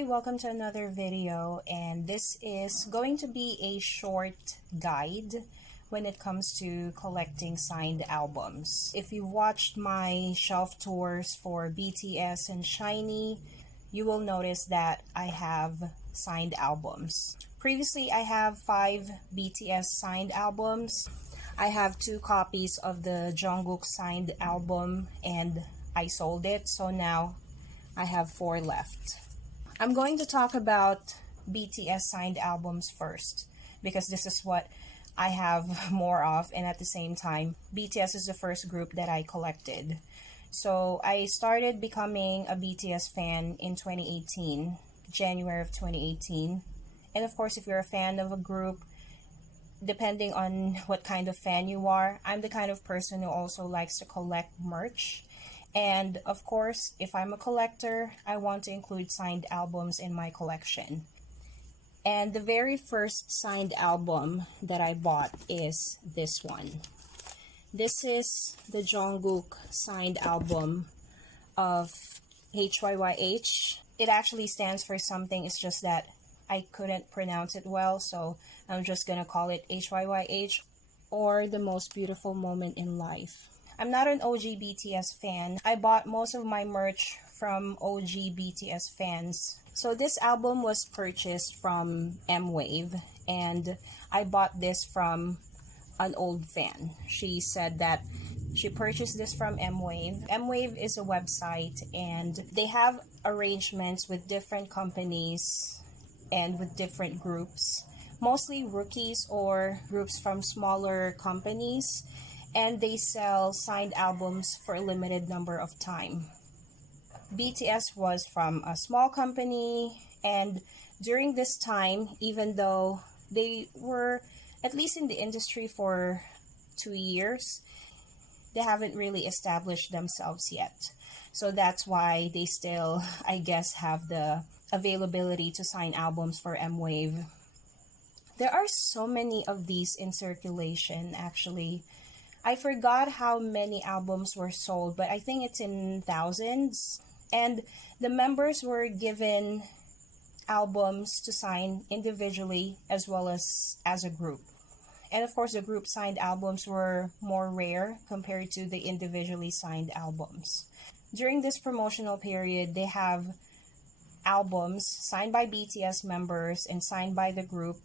Hi, welcome to another video, and this is going to be a short guide when it comes to collecting signed albums. If you watched my shelf tours for BTS and SHINee, you will notice that I have signed albums. Previously, I have 5 BTS signed albums. I have 2 copies of the Jungkook signed album and I sold it, so now I have 4 left. I'm going to talk about BTS signed albums first because this is what I have more of, and at the same time, BTS is the first group that I collected. So I started becoming a BTS fan in 2018, January of 2018. And of course, if you're a fan of a group, depending on what kind of fan you are, I'm the kind of person who also likes to collect merch. And of course, if I'm a collector, I want to include signed albums in my collection. And the very first signed album that I bought is this one. This is the Jungkook signed album of HYYH. It actually stands for something, it's just that I couldn't pronounce it well, so I'm just gonna call it HYYH, or The Most Beautiful Moment in Life. I'm not an OG BTS fan. I bought most of my merch from OG BTS fans. So this album was purchased from M-Wave, and I bought this from an old fan. She said that she purchased this from M-Wave. M-Wave is a website, and they have arrangements with different companies and with different groups, mostly rookies or groups from smaller companies, and they sell signed albums for a limited number of time. BTS was from a small company, and during this time, even though they were at least in the industry for 2 years, they haven't really established themselves yet. So that's why they still, I guess, have the availability to sign albums for M-Wave. There are so many of these in circulation, actually. I forgot how many albums were sold, but I think it's in thousands. And the members were given albums to sign individually as well as a group. And of course, the group signed albums were more rare compared to the individually signed albums. During this promotional period, they have albums signed by BTS members and signed by the group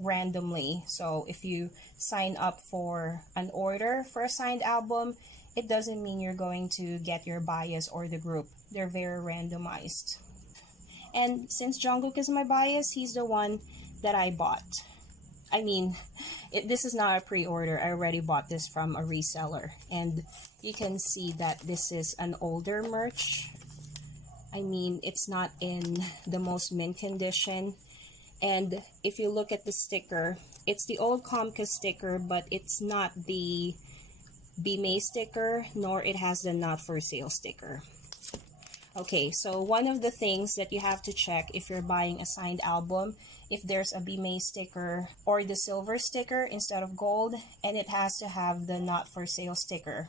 randomly. So if you sign up for an order for a signed album, it doesn't mean you're going to get your bias or the group. They're very randomized. And since Jungkook is my bias, he's the one that I bought. I mean, this is not a pre-order. I already bought this from a reseller. And you can see that this is an older merch. I mean, it's not in the most mint condition. And if you look at the sticker, it's the old Comcast sticker, but it's not the BMA sticker, nor it has the not for sale sticker. Okay, so one of the things that you have to check if you're buying a signed album, if there's a BMA sticker or the silver sticker instead of gold, and it has to have the not for sale sticker.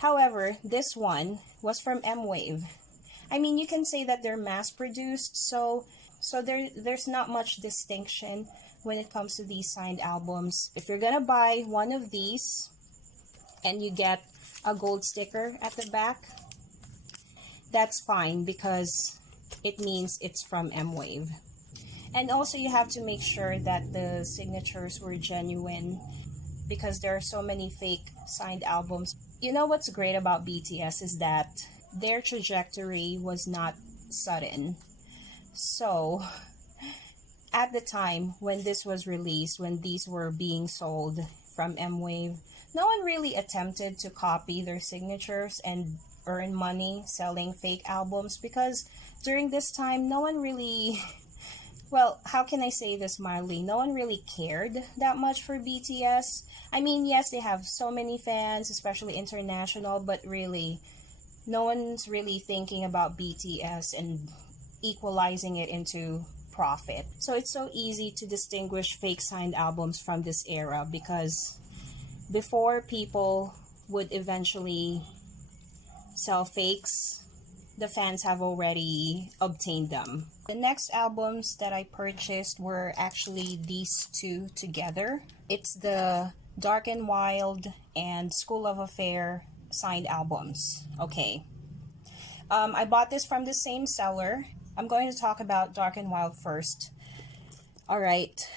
However, this one was from M-Wave. I mean, you can say that they're mass produced, so there's not much distinction when it comes to these signed albums. If you're gonna buy one of these and you get a gold sticker at the back, that's fine because it means it's from M-Wave. And also you have to make sure that the signatures were genuine because there are so many fake signed albums. You know what's great about BTS is that their trajectory was not sudden. So, at the time when this was released, when these were being sold from M-Wave, no one really attempted to copy their signatures and earn money selling fake albums because during this time, no one really, well, how can I say this mildly? No one really cared that much for BTS. I mean, yes, they have so many fans, especially international, but really, no one's really thinking about BTS and equalizing it into profit. So it's so easy to distinguish fake signed albums from this era because before people would eventually sell fakes the fans have already obtained them. The next albums that I purchased were actually these two together. It's the Dark and Wild and School of Affair signed albums. Okay. I bought this from the same seller. I'm going to talk about Dark and Wild first. Alright.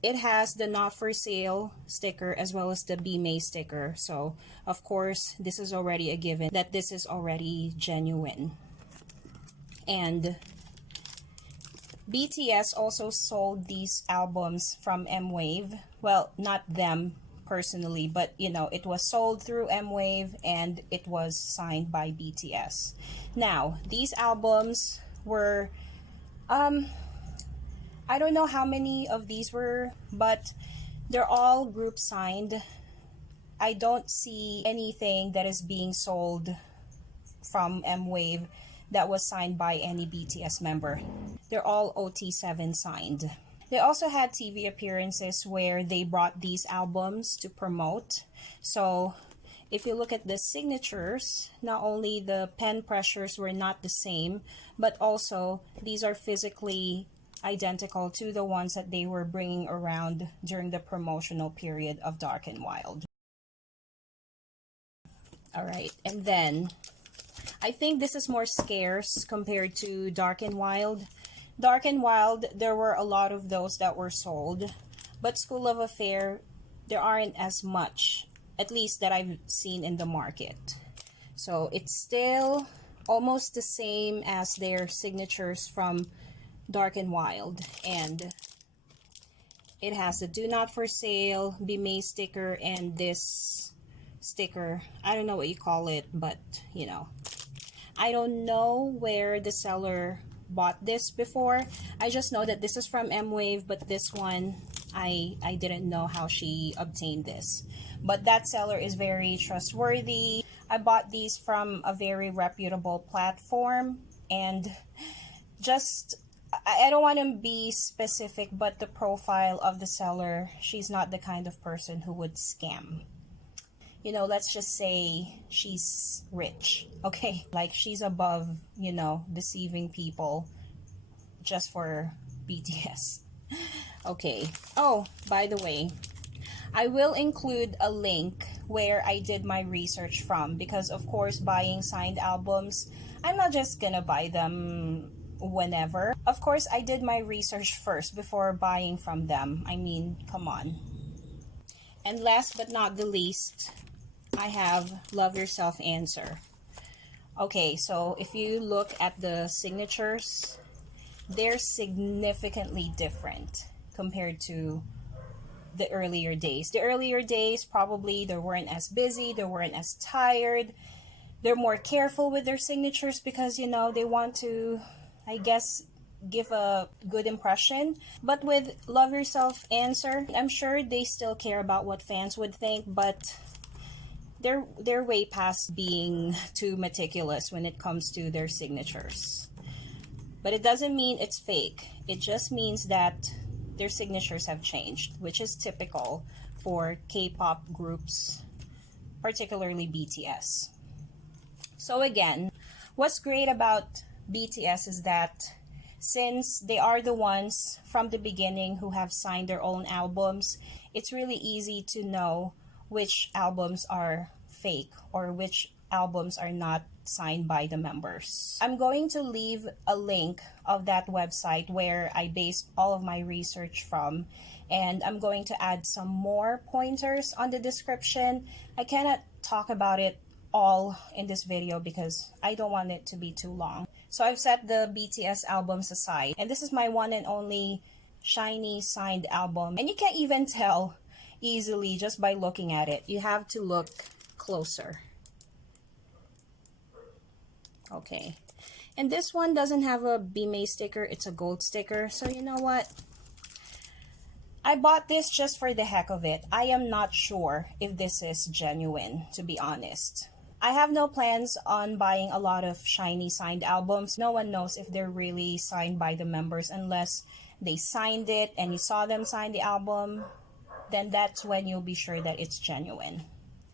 It has the not for sale sticker as well as the Be May sticker. So, of course, this is already a given that this is already genuine. And BTS also sold these albums from M-Wave. Well, not them personally, but you know, it was sold through M-Wave and it was signed by BTS. Now, these albums were I don't know how many of these were, but they're all group signed. I don't see anything that is being sold from M-Wave that was signed by any BTS member. They're all OT7 signed. They also had TV appearances where they brought these albums to promote. So if you look at the signatures, not only the pen pressures were not the same, but also these are physically identical to the ones that they were bringing around during the promotional period of Dark and Wild. Alright, and then I think this is more scarce compared to Dark and Wild. Dark and Wild, there were a lot of those that were sold, but School of Affair, there aren't as much, at least that I've seen in the market. So it's still almost the same as their signatures from Dark and Wild, and it has the do not for sale, Be May sticker, and this sticker. I don't know what you call it, but you know, I don't know where the seller bought this before. I just know that this is from M-Wave, but this one I didn't know how she obtained this, but that seller is very trustworthy. I bought these from a very reputable platform, and just I don't want to be specific, but the profile of the seller, she's not the kind of person who would scam. You know, let's just say she's rich, okay? Like she's above, you know, deceiving people just for BTS. Okay. Oh, by the way, I will include a link where I did my research from, because of course buying signed albums, I'm not just gonna buy them whenever. Of course, I did my research first before buying from them. I mean, come on. And last but not the least, I have Love Yourself Answer. Okay, so if you look at the signatures, they're significantly different compared to the earlier days. The earlier days, probably they weren't as busy, they weren't as tired. They're more careful with their signatures because, you know, they want to, I guess, give a good impression. But with Love Yourself Answer, I'm sure they still care about what fans would think, but they're way past being too meticulous when it comes to their signatures. But it doesn't mean it's fake. It just means that their signatures have changed, which is typical for K-pop groups, particularly BTS. So again, what's great about BTS is that since they are the ones from the beginning who have signed their own albums, it's really easy to know which albums are fake or which albums are not signed by the members. I'm going to leave a link of that website where I based all of my research from, and I'm going to add some more pointers on the description. I cannot talk about it all in this video because I don't want it to be too long. So I've set the BTS albums aside, and this is my one and only SHINee signed album, and you can't even tell easily just by looking at it. You have to look closer. Okay, and this one doesn't have a Be May sticker, it's a gold sticker. So you know what, I bought this just for the heck of it. I am not sure if this is genuine, to be honest. I have no plans on buying a lot of SHINee signed albums. No one knows if they're really signed by the members unless they signed it and you saw them sign the album. Then that's when you'll be sure that it's genuine.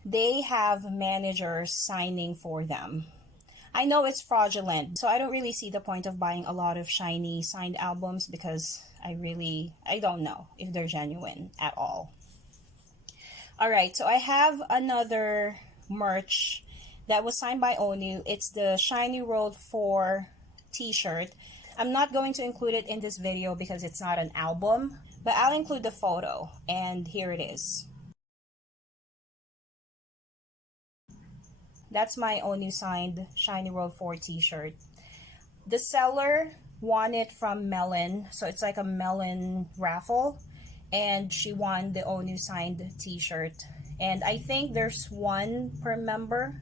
They have managers signing for them. I know it's fraudulent, so I don't really see the point of buying a lot of SHINee signed albums because I don't know if they're genuine at all. Alright, so I have another merch that was signed by Onew. It's the SHINee World 4 t-shirt. I'm not going to include it in this video because it's not an album, but I'll include the photo, and here it is. That's my Onew signed SHINee World 4 t-shirt. The seller won it from Melon, so it's like a Melon raffle, and she won the Onew signed t-shirt. And I think there's one per member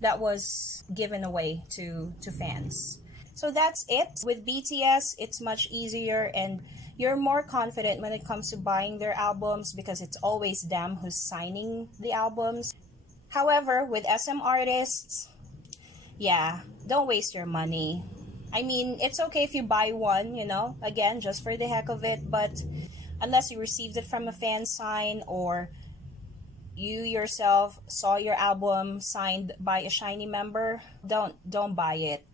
that was given away to fans. So that's it. With BTS, it's much easier and you're more confident when it comes to buying their albums because it's always them who's signing the albums. However, with SM artists, yeah, don't waste your money. I mean, it's okay if you buy one, you know, again, just for the heck of it, but unless you received it from a fan sign or you yourself saw your album signed by a SHINee member, don't buy it.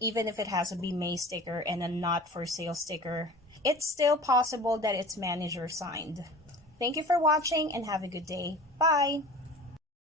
Even if it has a Be May sticker and a not for sale sticker, it's still possible that it's manager signed. Thank you for watching and have a good day. Bye!